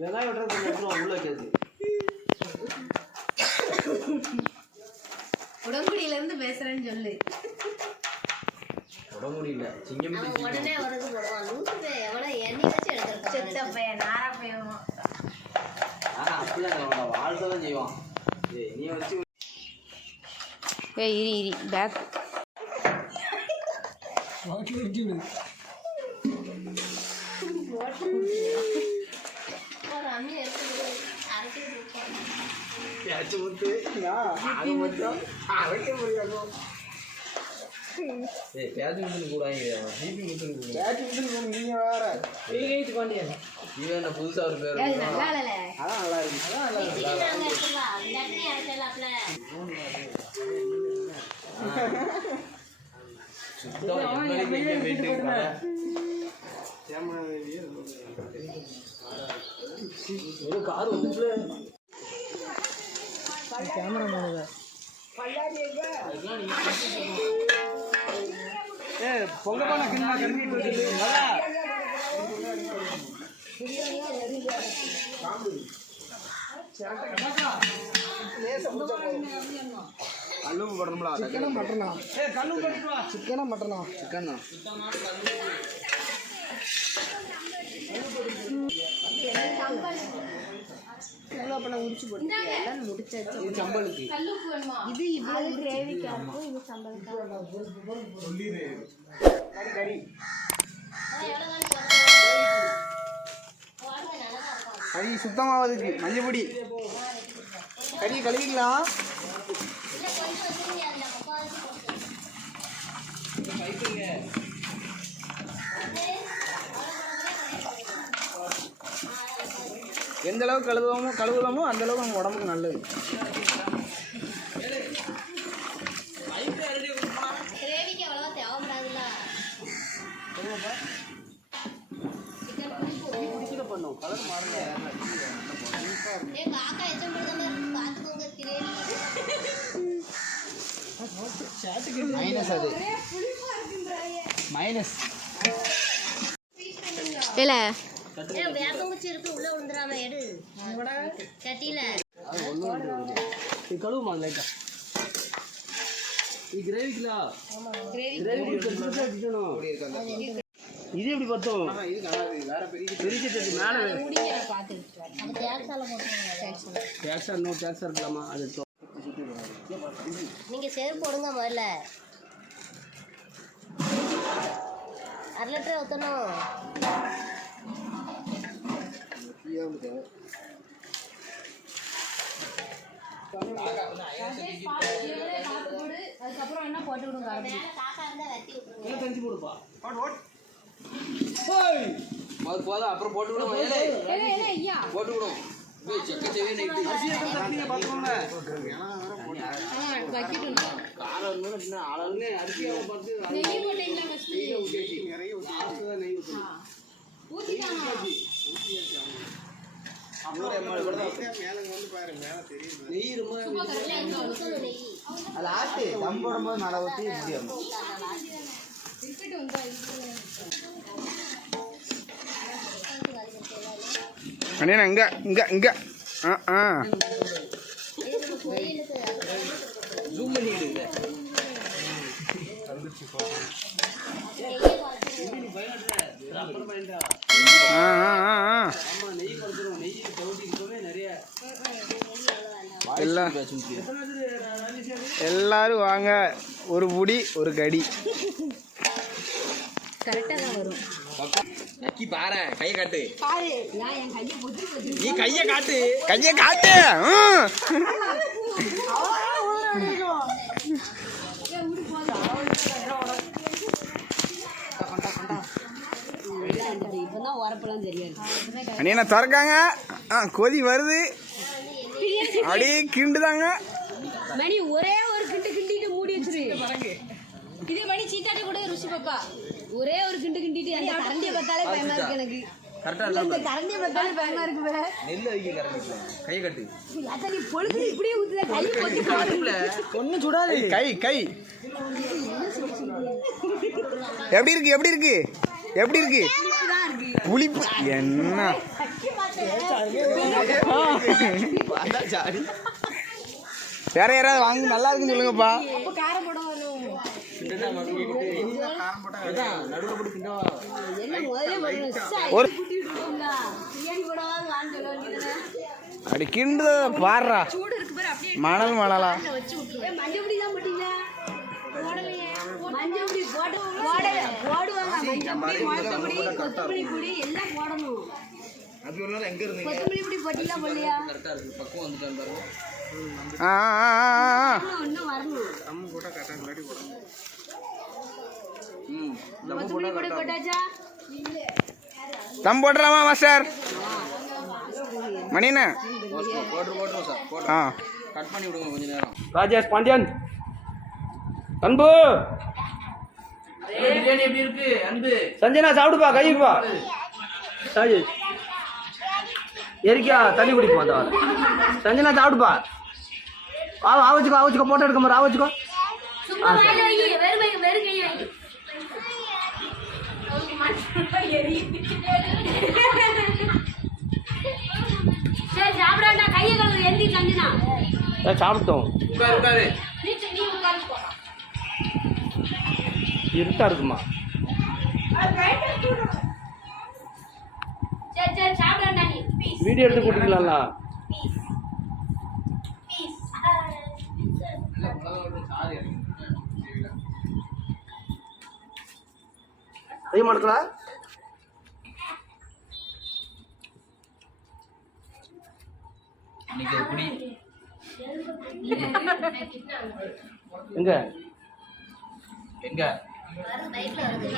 வெங்காயம் வெட்டுறது உள்ள வைக்கிறது. உடம்புடியில இருந்து பேசுறேன்னு சொல்லு. உடம்புடியில சிங்கம் உடனே வரது போடுவான். லூசுவே எவ்வளவு எண்ணெய் வச்சு எடுத்துருக்கான். செத்த பையன் நாரா பையன். அப்படிதான் வாழ்தான் செய்வான். நீ வச்சு இரி பேக் புதுசா ஒரு பேர் கார் வந்து கேமரா பொங்கப்பான கிண்ணா கருவிட்டு கல்லும் போடணும்ல. சிக்கனா மட்டனா? கல்லும் போட்டுவா. சிக்கனா மட்டனா? சிக்கனா. முடிச்சு போட்டு எல்லாம் முடிச்சாச்சு. இது சம்பளுக்கு. இது இவ்வளவு கிரேவிக்கா இருக்கும். இது சம்பளுக்கா. கறி கறி சுத்தமாவதுக்கு மஞ்சப்பொடி. கறி கழுவிக்கலாம். எந்த அளவுக்கு கழுவுதமோ அந்த அளவுக்கு நம்ம உடம்புக்கு நல்லது. மைனஸ் அது மைனஸ் இல்ல வேப்பங்குச்சி இருக்கு உள்ள விழுந்துடாம எடு கட்டியில கழுவுமா லைட்டா. இது கிரேவிக்குலா இது எப்படி பத்தும்? பெரிய சட்டி மேலே டேக்ஸா இன்னும் டேக்ஸா இருக்கலாமா? அது நீங்க சேர்ப்பு போடுங்க முதல்ல. 1/2 லிட்டர் ஊற்றணும். அதுக்கப்புறம் என்ன போட்டு விடுங்க. காக்கா இருந்தா வெட்டி விட்டுருங்க. கஞ்சி போடுப்பா. அது போதும். அப்புறம் போட்டு விடுவோம். போட்டு விடுவோம். அண்ணா இங்க இங்க இங்க ஜூம் பண்ணிடுங்க. எல்லாரும் வாங்க. ஒரு புடி ஒரு கடி. கரெக்டா தான் வரும். நக்கி பாரு. கையை காட்டு. பாரு நான் என் கையை பொத்தி நீ கையை காட்டு. கையை காட்டு. இப்பதான் உரப்பெல்லாம் தெரியாது. அண்ணா திறக்காங்க. கொதி வருது. அப்படியே கிண்டுதாங்க. மணி ஒரே ஒரு கிண்டிட்டு மூடி வச்சிரு. இதே மணி சீத்தாட்டி கூட ருசி பாப்பா. ஒரே ஒரு கிண்டிட்டு அந்த கரண்டியை பார்த்தாலே பயமா இருக்கு எனக்கு. கரெக்டா இந்த கரண்டியை பார்த்தாலே பயமா இருக்கு வேற. நெல் வைக்க கரண்டி. கையை கட்டு. அத நீ பொழுது இப்படியே ஊத்துற. கை பொத்தி போடுல. ஒண்ணு சுடாது. கை கை. எப்படி இருக்கு? எப்படி இருக்கு? எப்படி இருக்கு? இதுதான் இருக்கு. புளிப்பு என்ன வேற யாராவது வாங்கி நல்லா இருக்குன்னு சொல்லுங்கப்பா. அப்ப காரம் போட வேணும். என்ன முதல்ல போடணும். ஒரு கூட்டி விட்டுருக்கோம்ல. பிரியாணி போடாத வாங்க சொல்ல வேண்டியதுதானே. அப்படி கிண்டுத பாடுறா சூடு இருக்கு பாரு அப்படியே மணல் மணலா வச்சு விட்டுருவேன். மஞ்சள் பொடி தான் போட்டீங்களா? போடலையே. மஞ்சள் பொடி போடுவாங்க. மஞ்சள் பொடி, மிளகாய் பொடி, கொத்தமல்லி பொடி எல்லாம் போடணும். கொத்தமல்லி பொடி போட்டீங்களா போடலையா? இன்னும் வரணும். கொத்தமல்லி பொடி போட்டாச்சா? தம் போட்டுறாமா மாஸ்டர் மணிண்ணா? ஆ கட் பண்ணி விடுங்க கொஞ்ச நேரம். ராஜேஷ் பாண்டியன் அன்பு பிரியாணி எப்படி இருக்கு அன்பு? சஞ்சனா சாப்பிடுப்பா கைப்பா ராஜேஷ் எரிக்கா தண்ணி குடிப்போம் அந்த சஞ்சனா சாப்பிடுப்பா ஆவச்சுக்கோ போட்டோ எடுக்க மாதிரி ஆவச்சுக்கோ. சும்மா வாயில வை. வெறும் கை வை. சரி சாப்பிடாண்டா கையை கழுவு எந்தி சஞ்சனா. சாப்பிட்டோம் உட்காரு நீ உட்கார்ந்து இருட்டா இருக்குமா? சரி சாப்பிடாண்டா நீ. பீஸ் வீடியோ எடுத்து கூட்டிக்கலாம்ல. கை மடக்கல இன்னைக்கு எப்படி எங்க எங்க பைக்ல வருது